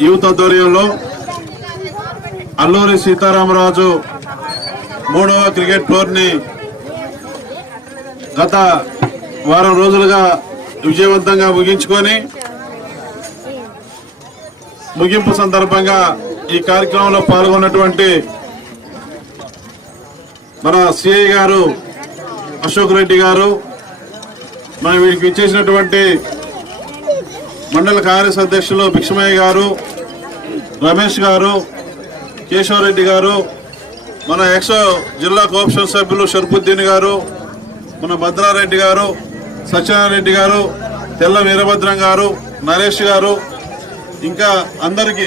Youth ఆధ్వర్యంలో అల్లూరి సీతారామరాజు మూడవ cricket టోర్ని గత వారం రోజులుగా విజయవంతంగా ముగించుకొని ముగింపు సందర్భంగా ఈ కార్యక్రమంలో పాల్గొన్నటువంటి మన సిఐ గారు అశోక్ రెడ్డి గారు మనం వీరికి ఇచ్చేసినటువంటి మండల కాంగ్రెస్ అధ్యక్షులు భిక్షమయ్య గారు రమేష్ గారు కేశవరెడ్డి గారు మన ఎక్సో జిల్లా కోఆప్షన్ సభ్యులు షర్ఫుద్దీన్ గారు మన భద్రారెడ్డి గారు సత్యనారాయణరెడ్డి గారు తెల్ల వీరభద్రం గారు నరేష్ గారు ఇంకా అందరికీ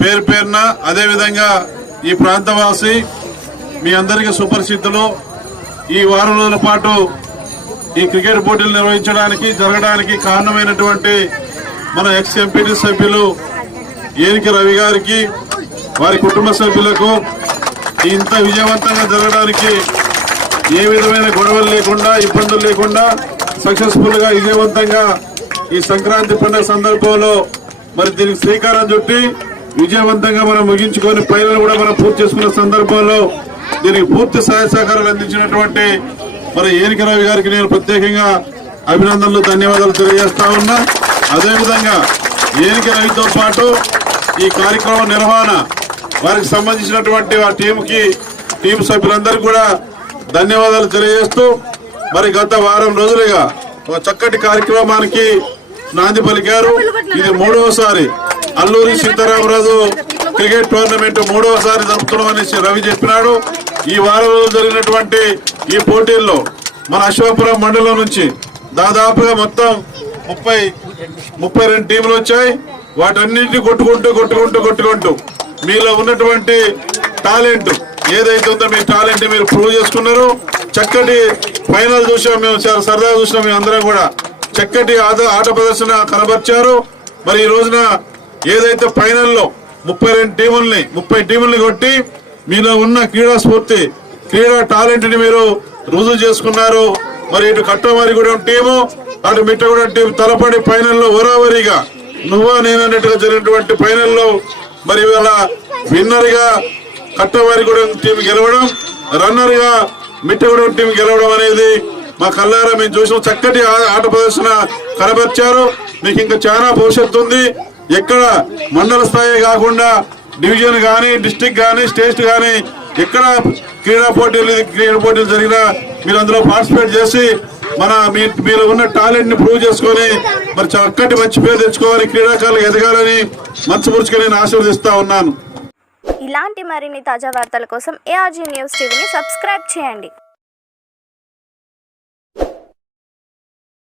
పేరు పేరున అదేవిధంగా ఈ ప్రాంతవాసి మీ అందరికీ సుపరిచితులు. ఈ వారం రోజుల పాటు ఈ క్రికెట్ పోటీలు నిర్వహించడానికి జరగడానికి కారణమైనటువంటి మన ఎక్స్ ఎంపీటీ సభ్యులు ఏనికి రవి గారికి వారి కుటుంబ సభ్యులకు ఇంత విజయవంతంగా జరగడానికి ఏ విధమైన గొడవలు లేకుండా ఇబ్బందులు లేకుండా సక్సెస్ఫుల్గా విజయవంతంగా ఈ సంక్రాంతి పండుగ సందర్భంలో మరి దీనికి శ్రీకారం చుట్టి విజయవంతంగా మనం ముగించుకొని పైలను కూడా మనం పూర్తి చేసుకున్న సందర్భంలో దీనికి పూర్తి సహాయ సహకారాలు అందించినటువంటి మరి ఏనిక రవి గారికి నేను ప్రత్యేకంగా అభినందనలు ధన్యవాదాలు తెలియజేస్తా ఉన్నా. అదేవిధంగా ఏనిక రవితో పాటు ఈ కార్యక్రమ నిర్వహణ వారికి సంబంధించినటువంటి ఆ టీంకి టీం సభ్యులందరికీ కూడా ధన్యవాదాలు తెలియజేస్తూ మరి గత వారం రోజులుగా ఒక చక్కటి కార్యక్రమానికి నాంది పలికారు. ఇది మూడవసారి. అల్లూరి సీతారామరాజు క్రికెట్ టోర్నమెంట్ మూడవసారి జరుపుతున్నామని రవి చెప్పినాడు. ఈ వారం జరిగినటువంటి ఈ పోటీల్లో మన అశ్వాపురం మండలం నుంచి దాదాపుగా మొత్తం ముప్పై ముప్పై రెండు టీంలు వచ్చాయి. వాటన్నింటినీ కొట్టుకుంటూ కొట్టుకుంటూ కొట్టుకుంటూ మీలో ఉన్నటువంటి టాలెంట్ ఏదైతే ఉందో మీ టాలెంట్ మీరు ప్రూవ్ చేసుకున్నారు. చక్కటి ఫైనల్ చూసాం మేము సరదాగా చూసినాం మేము అందరం కూడా. చక్కటి ఆట ఆట ప్రదర్శన కనబరిచారు. మరి ఈ రోజున ఏదైతే ఫైనల్లో ముప్పై రెండు టీముల్ని ముప్పై టీముల్ని కొట్టి మీలో ఉన్న క్రీడా స్ఫూర్తి క్రీడా టాలెంట్ని మీరు రుజువు చేసుకున్నారు. మరి ఇటు కట్టమారిగూడెం టీము అటు మిట్టగూడెం టీం తలపడి ఫైనల్లో ఒరావరిగా నువ్వా నేనన్నట్టుగా జరిగినటువంటి ఫైనల్లో మరి ఇవాళ విన్నర్గా కట్టవారిగూడెం టీం గెలవడం రన్నర్గా మిట్టగూడెం టీం గెలవడం అనేది మా కల్లారా మేము చూసిన చక్కటి ఆ- ఆట ప్రదర్శన కనబర్చారు. మీకు ఇంకా చాలా భవిష్యత్తు ఉంది. ఎక్కడ మండల స్థాయి కాకుండా డివిజన్ కానీ డిస్టిక్ కానీ స్టేట్ కానీ ఎక్కడ క్రీడా పోటీలు క్రీడా పోటీలు జరిగినా మీరు అందులో పార్టిసిపేట్ చేసి మన మీ మీరు ఉన్న టాలెంట్ని ప్రూవ్ చేసుకొని మరి చక్కటి మంచి పేరు తెచ్చుకోవాలి క్రీడాకారులు ఎదగాలని మనస్ఫూర్తిగా నేను ఆశీర్వదిస్తా ఉన్నాను. ఇలాంటి మరిన్ని తాజా వార్తల కోసం ఏఆర్జీ న్యూస్ టీవీని సబ్స్క్రైబ్ చేయండి.